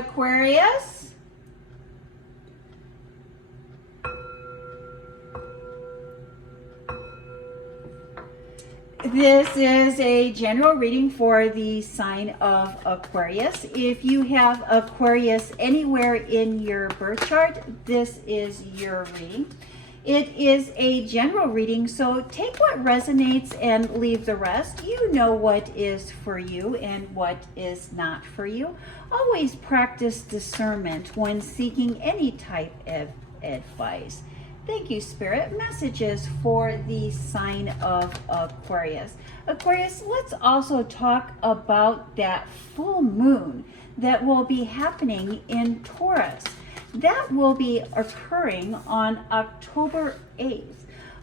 Aquarius. This is a general reading for the sign of Aquarius. If you have Aquarius anywhere in your birth chart, this is your reading. It is a general reading, so take what resonates and leave the rest. You know what is for you and what is not for you. Always practice discernment when seeking any type of advice. Thank you, Spirit. Messages for the sign of Aquarius. Aquarius, let's also talk about that full moon that will be happening in Taurus. That will be occurring on October 8th.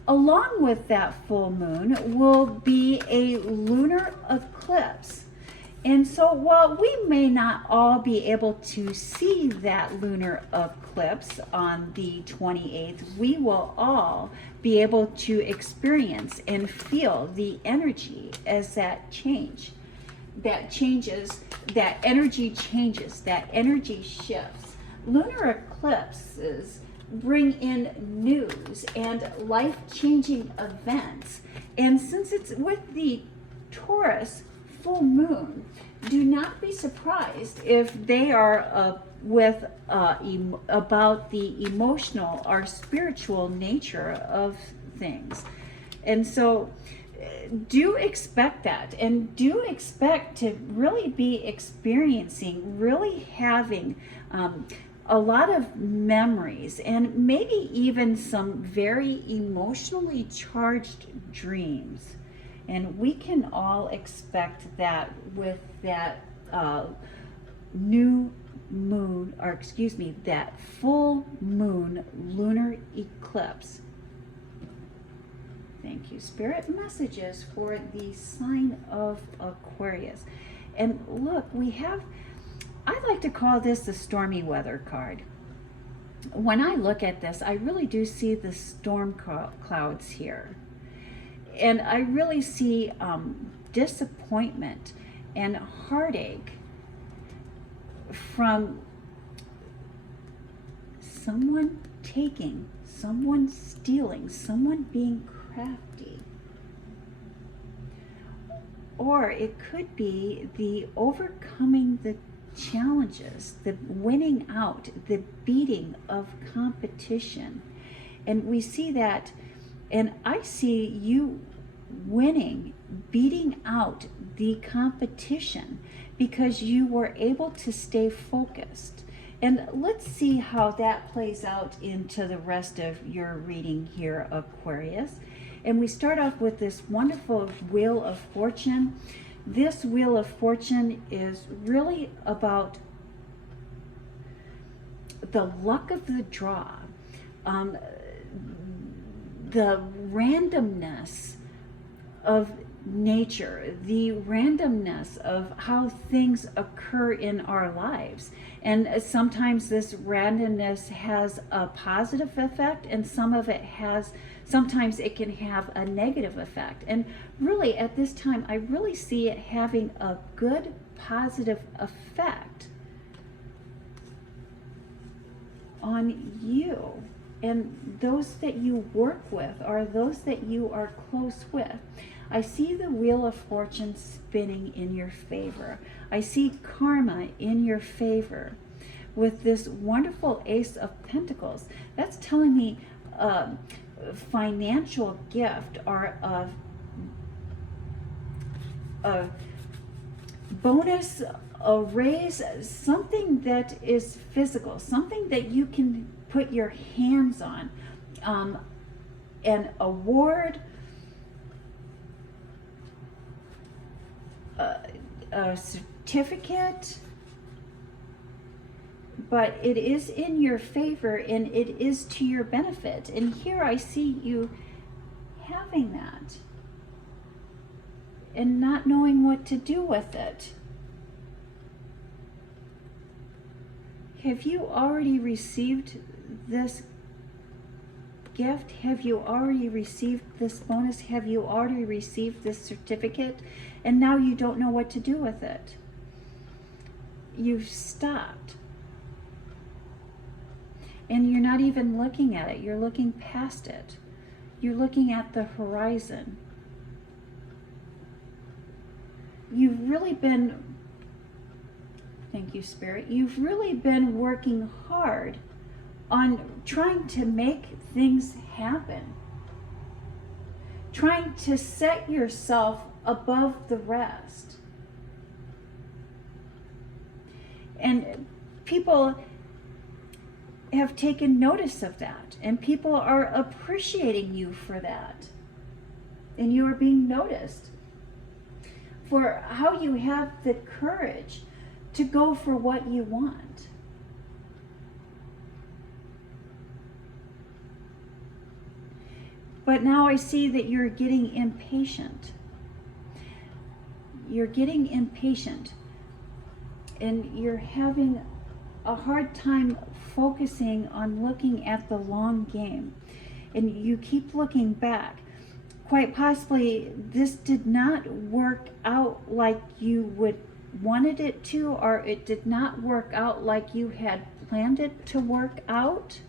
Along with that full moon will be a lunar eclipse. And so while we may not all be able to see that lunar eclipse on the 28th, we will all be able to experience and feel the energy as that changes, that energy shifts. Lunar eclipses bring in news and life-changing events. And since it's with the Taurus full moon, do not be surprised if they are about the emotional or spiritual nature of things. And so do expect that, and do expect to really be experiencing, really having a lot of memories and maybe even some very emotionally charged dreams. And we can all expect that with that new moon, or excuse me, that full moon lunar eclipse. Thank you, Spirit. Messages for the sign of Aquarius. And look, we have, I like to call this the stormy weather card. When I look at this, I really do see the storm clouds here. And I really see disappointment and heartache from someone taking, someone stealing, someone being crafty. Or it could be the overcoming the challenges, the winning out, the beating of competition. And we see that, and I see you winning, beating out the competition because you were able to stay focused. And let's see how that plays out into the rest of your reading here, Aquarius. And we start off with this wonderful Wheel of Fortune. This Wheel of Fortune is really about the luck of the draw, the randomness of nature, the randomness of how things occur in our lives. And sometimes this randomness has a positive effect, and sometimes it can have a negative effect. And really at this time, I really see it having a good positive effect on you and those that you work with or those that you are close with. I see the Wheel of Fortune spinning in your favor. I see karma in your favor with this wonderful Ace of Pentacles. That's telling me financial gift or a bonus, a raise, something that is physical, something that you can put your hands on, an award, a certificate, but it is in your favor and it is to your benefit. And here I see you having that and not knowing what to do with it. Have you already received this gift? Have you already received this bonus? Have you already received this certificate? And now you don't know what to do with it. You've stopped. And you're not even looking at it. You're looking past it. You're looking at the horizon. You've really been, thank you, Spirit, you've really been working hard on trying to make things happen. Trying to set yourself above the rest. And people have taken notice of that, and people are appreciating you for that. And you are being noticed for how you have the courage to go for what you want. But now I see that you're getting impatient. You're getting impatient, and you're having a hard time focusing on looking at the long game. And you keep looking back. Quite possibly this did not work out like you wanted it to, or it did not work out like you had planned it to work out.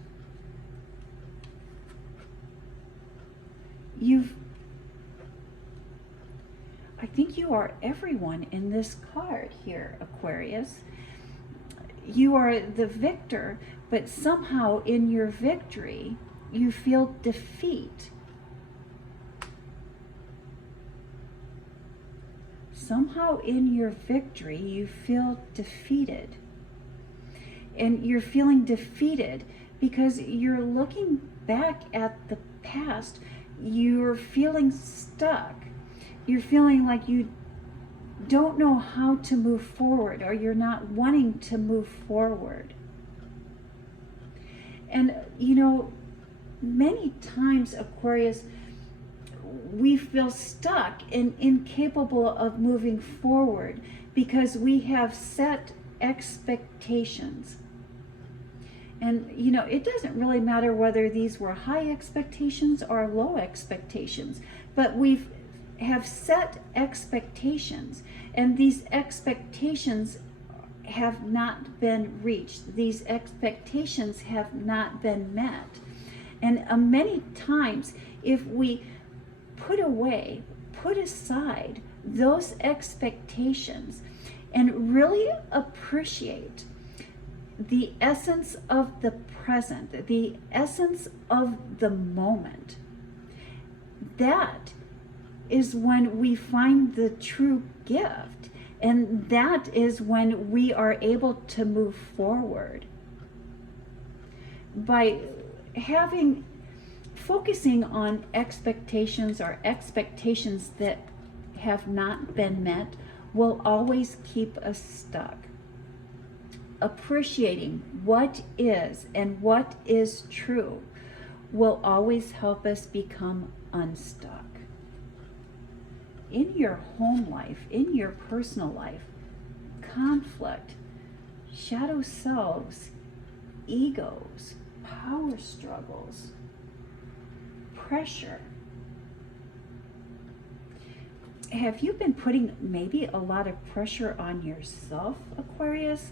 I think you are everyone in this card here, Aquarius. You are the victor, but somehow in your victory, you feel defeat. Somehow in your victory, you feel defeated. And you're feeling defeated because you're looking back at the past. You're feeling stuck. You're feeling like you don't know how to move forward, or you're not wanting to move forward. And you know, many times, Aquarius, we feel stuck and incapable of moving forward because we have set expectations. And you know, it doesn't really matter whether these were high expectations or low expectations, but we have set expectations, and these expectations have not been reached. These expectations have not been met. And many times, if we put aside those expectations and really appreciate the essence of the present, the essence of the moment, that is when we find the true gift, and that is when we are able to move forward. By focusing on expectations, or expectations that have not been met, will always keep us stuck. Appreciating what is and what is true will always help us become unstuck. In your home life, in your personal life, conflict, shadow selves, egos, power struggles, pressure. Have you been putting maybe a lot of pressure on yourself, Aquarius?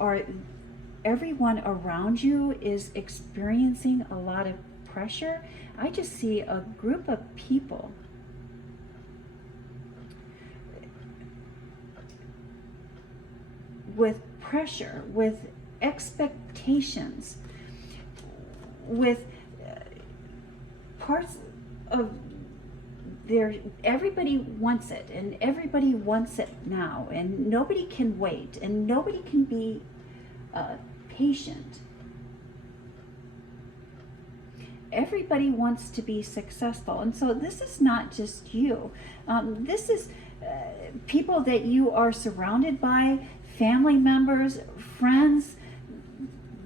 Or everyone around you is experiencing a lot of pressure? I just see a group of people with pressure, with expectations, with parts of everybody wants it, and everybody wants it now, and nobody can wait, and nobody can be patient. Everybody wants to be successful, and so this is not just you. This is people that you are surrounded by, family members, friends,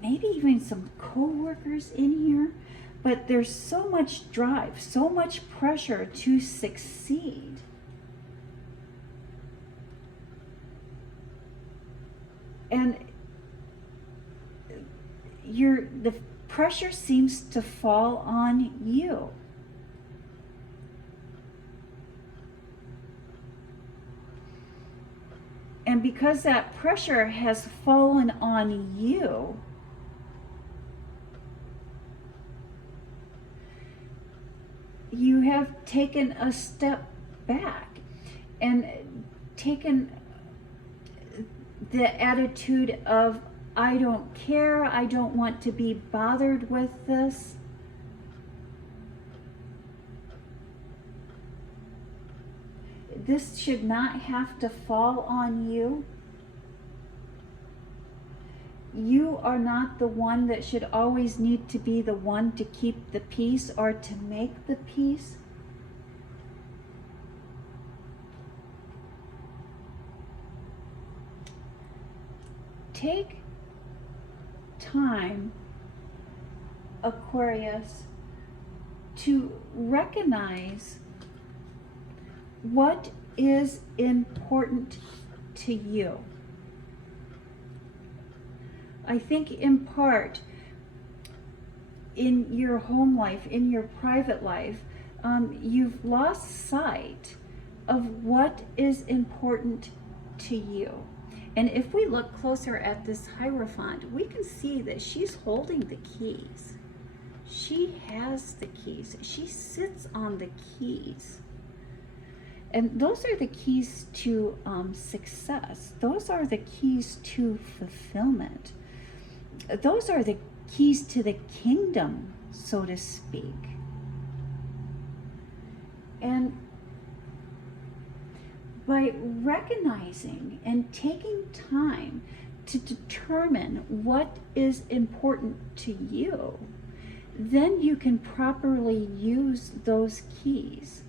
maybe even some co-workers in here. But there's so much drive, so much pressure to succeed. And the pressure seems to fall on you. And because that pressure has fallen on you, you have taken a step back and taken the attitude of, I don't care, I don't want to be bothered with this. This should not have to fall on you. You are not the one that should always need to be the one to keep the peace or to make the peace. Take time, Aquarius, to recognize what is important to you. I think in part, in your home life, in your private life, you've lost sight of what is important to you. And if we look closer at this Hierophant, we can see that she's holding the keys. She has the keys. She sits on the keys. And those are the keys to success. Those are the keys to fulfillment. Those are the keys to the kingdom, so to speak. And by recognizing and taking time to determine what is important to you, then you can properly use those keys.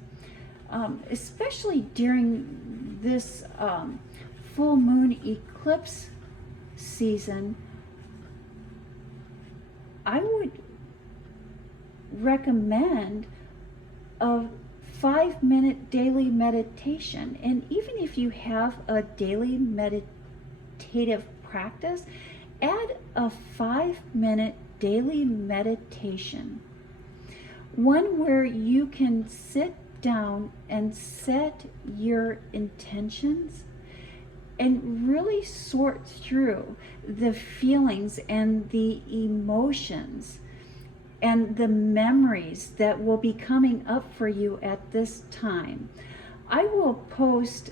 Especially during this full moon eclipse season, I would recommend a 5-minute daily meditation. And even if you have a daily meditative practice, add a 5-minute daily meditation. One where you can sit down and set your intentions and really sort through the feelings and the emotions and the memories that will be coming up for you at this time. I will post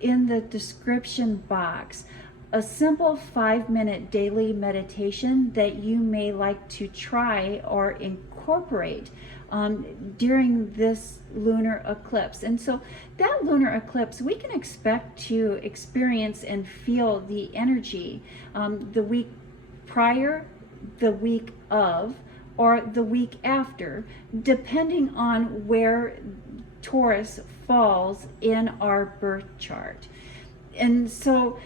in the description box a simple 5-minute daily meditation that you may like to try or incorporate during this lunar eclipse. And so that lunar eclipse, we can expect to experience and feel the energy the week prior, the week of, or the week after, depending on where Taurus falls in our birth chart. And so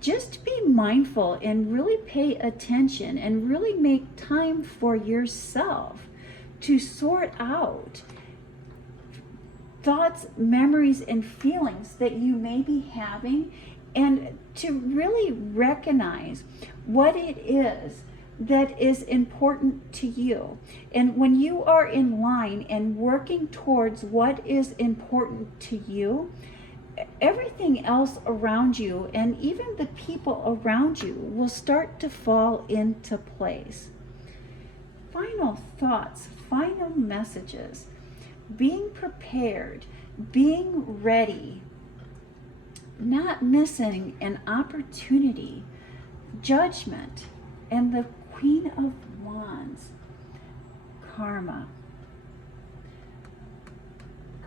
just be mindful and really pay attention and really make time for yourself to sort out thoughts, memories, and feelings that you may be having, and to really recognize what it is that is important to you. And when you are in line and working towards what is important to you, everything else around you and even the people around you will start to fall into place. Final thoughts, final messages, being prepared, being ready, not missing an opportunity, judgment, and the Queen of Wands, karma.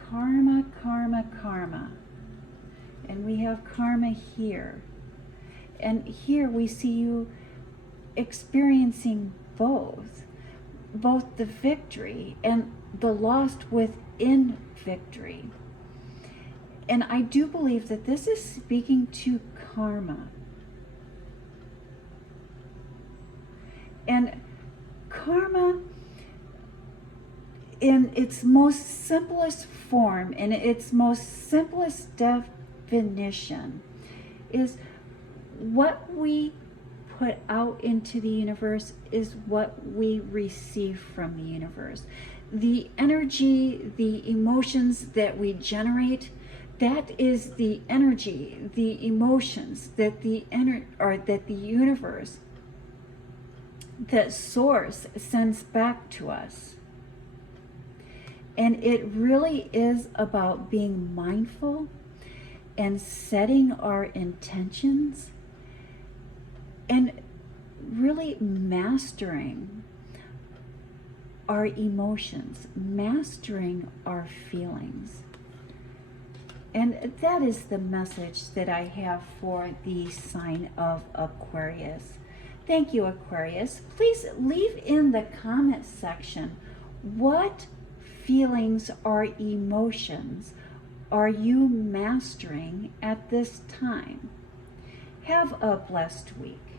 Karma, karma, karma. And we have karma here. And here we see you experiencing both the victory and the lost within victory. And I do believe that this is speaking to karma. And karma, in its most simplest form, in its most simplest definition, is what we put out into the universe is what we receive from the universe. The energy, the emotions that we generate, that is the energy, the emotions that the universe, that source sends back to us. And it really is about being mindful and setting our intentions and really mastering our emotions, mastering our feelings. And that is the message that I have for the sign of Aquarius. Thank you, Aquarius. Please leave in the comment section what feelings or emotions are you mastering at this time. Have a blessed week.